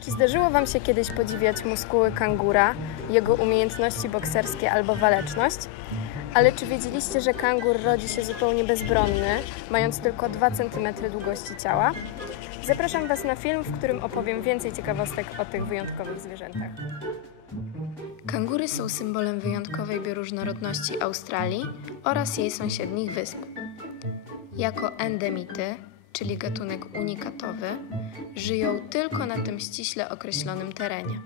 Czy zdarzyło Wam się kiedyś podziwiać muskuły kangura, jego umiejętności bokserskie albo waleczność? Ale czy wiedzieliście, że kangur rodzi się zupełnie bezbronny, mając tylko 2 cm długości ciała? Zapraszam Was na film, w którym opowiem więcej ciekawostek o tych wyjątkowych zwierzętach. Kangury są symbolem wyjątkowej bioróżnorodności Australii oraz jej sąsiednich wysp. Jako endemity, czyli gatunek unikatowy, żyją tylko na tym ściśle określonym terenie.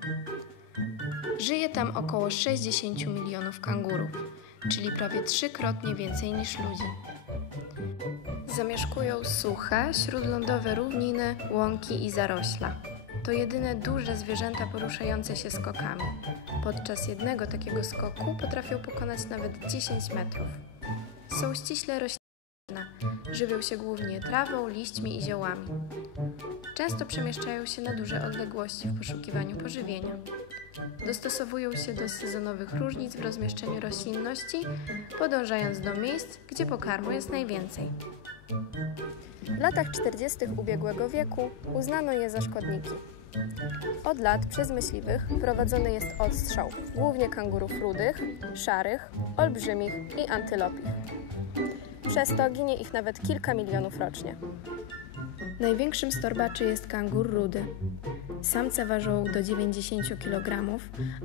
Żyje tam około 60 milionów kangurów, czyli prawie 3-krotnie więcej niż ludzi. Zamieszkują suche, śródlądowe równiny, łąki i zarośla. To jedyne duże zwierzęta poruszające się skokami. Podczas jednego takiego skoku potrafią pokonać nawet 10 metrów. Są ściśle roślinne. Żywią się głównie trawą, liśćmi i ziołami. Często przemieszczają się na duże odległości w poszukiwaniu pożywienia. Dostosowują się do sezonowych różnic w rozmieszczeniu roślinności, podążając do miejsc, gdzie pokarmu jest najwięcej. W latach 40. ubiegłego wieku uznano je za szkodniki. Od lat przez myśliwych prowadzony jest odstrzał głównie kangurów rudych, szarych, olbrzymich i antylopich. Przez to ginie ich nawet kilka milionów rocznie. Największym z torbaczy jest kangur rudy. Samce ważą do 90 kg,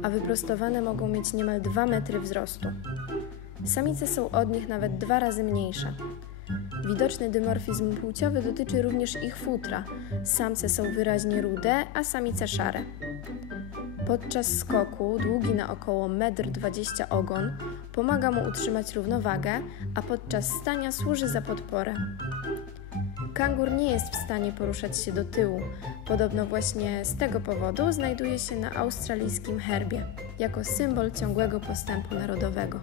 a wyprostowane mogą mieć niemal 2 metry wzrostu. Samice są od nich nawet 2 razy mniejsze. Widoczny dymorfizm płciowy dotyczy również ich futra. Samce są wyraźnie rude, a samice szare. Podczas skoku długi na około 1,20 m ogon pomaga mu utrzymać równowagę, a podczas stania służy za podporę. Kangur nie jest w stanie poruszać się do tyłu. Podobno właśnie z tego powodu znajduje się na australijskim herbie, jako symbol ciągłego postępu narodowego.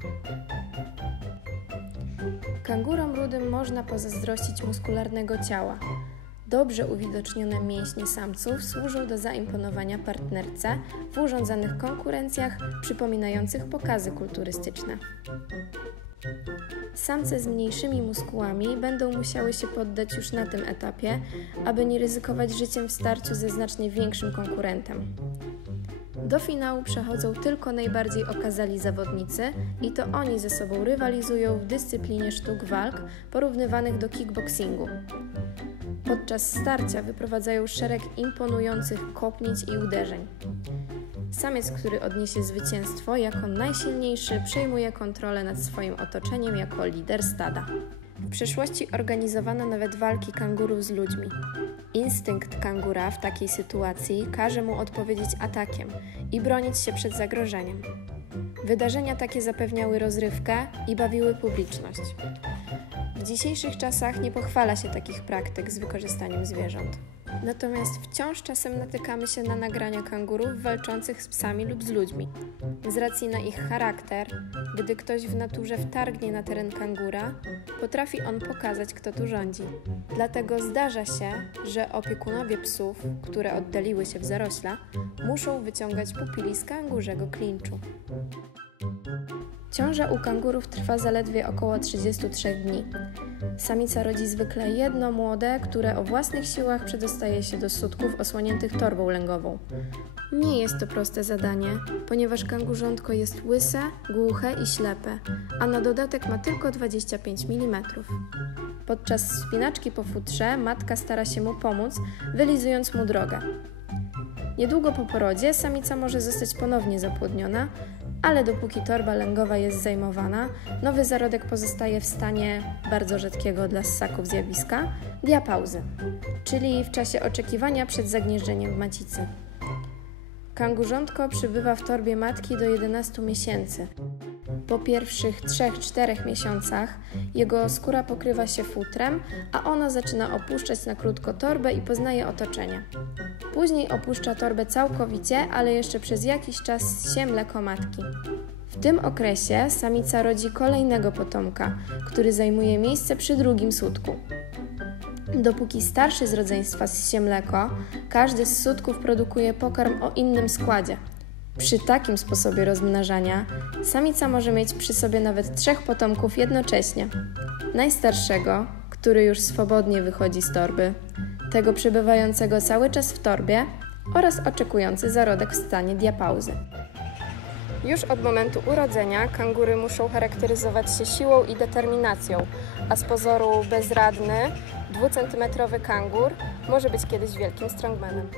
Kangurom rudym można pozazdrościć muskularnego ciała. Dobrze uwidocznione mięśnie samców służą do zaimponowania partnerce w urządzanych konkurencjach przypominających pokazy kulturystyczne. Samce z mniejszymi muskułami będą musiały się poddać już na tym etapie, aby nie ryzykować życiem w starciu ze znacznie większym konkurentem. Do finału przechodzą tylko najbardziej okazali zawodnicy i to oni ze sobą rywalizują w dyscyplinie sztuk walk porównywanych do kickboxingu. Podczas starcia wyprowadzają szereg imponujących kopnięć i uderzeń. Samiec, który odniesie zwycięstwo jako najsilniejszy, przejmuje kontrolę nad swoim otoczeniem jako lider stada. W przeszłości organizowano nawet walki kangurów z ludźmi. Instynkt kangura w takiej sytuacji każe mu odpowiedzieć atakiem i bronić się przed zagrożeniem. Wydarzenia takie zapewniały rozrywkę i bawiły publiczność. W dzisiejszych czasach nie pochwala się takich praktyk z wykorzystaniem zwierząt. Natomiast wciąż czasem natykamy się na nagrania kangurów walczących z psami lub z ludźmi. Z racji na ich charakter, gdy ktoś w naturze wtargnie na teren kangura, potrafi on pokazać, kto tu rządzi. Dlatego zdarza się, że opiekunowie psów, które oddaliły się w zarośla, muszą wyciągać pupili z kangurzego klinczu. Ciąża u kangurów trwa zaledwie około 33 dni. Samica rodzi zwykle jedno młode, które o własnych siłach przedostaje się do sutków osłoniętych torbą lęgową. Nie jest to proste zadanie, ponieważ kangurzątko jest łyse, głuche i ślepe, a na dodatek ma tylko 25 mm. Podczas wspinaczki po futrze matka stara się mu pomóc, wylizując mu drogę. Niedługo po porodzie samica może zostać ponownie zapłodniona, ale dopóki torba lęgowa jest zajmowana, nowy zarodek pozostaje w stanie bardzo rzadkiego dla ssaków zjawiska diapauzy, czyli w czasie oczekiwania przed zagnieżdżeniem w macicy. Kangurzątko przybywa w torbie matki do 11 miesięcy. Po pierwszych 3-4 miesiącach jego skóra pokrywa się futrem, a ono zaczyna opuszczać na krótko torbę i poznaje otoczenie. Później opuszcza torbę całkowicie, ale jeszcze przez jakiś czas ssie mleko matki. W tym okresie samica rodzi kolejnego potomka, który zajmuje miejsce przy drugim sutku. Dopóki starszy z rodzeństwa ssie mleko, każdy z sutków produkuje pokarm o innym składzie. Przy takim sposobie rozmnażania samica może mieć przy sobie nawet 3 potomków jednocześnie. Najstarszego, który już swobodnie wychodzi z torby, tego przebywającego cały czas w torbie, oraz oczekujący zarodek w stanie diapauzy. Już od momentu urodzenia kangury muszą charakteryzować się siłą i determinacją, a z pozoru bezradny, 2-centymetrowy kangur może być kiedyś wielkim strongmanem.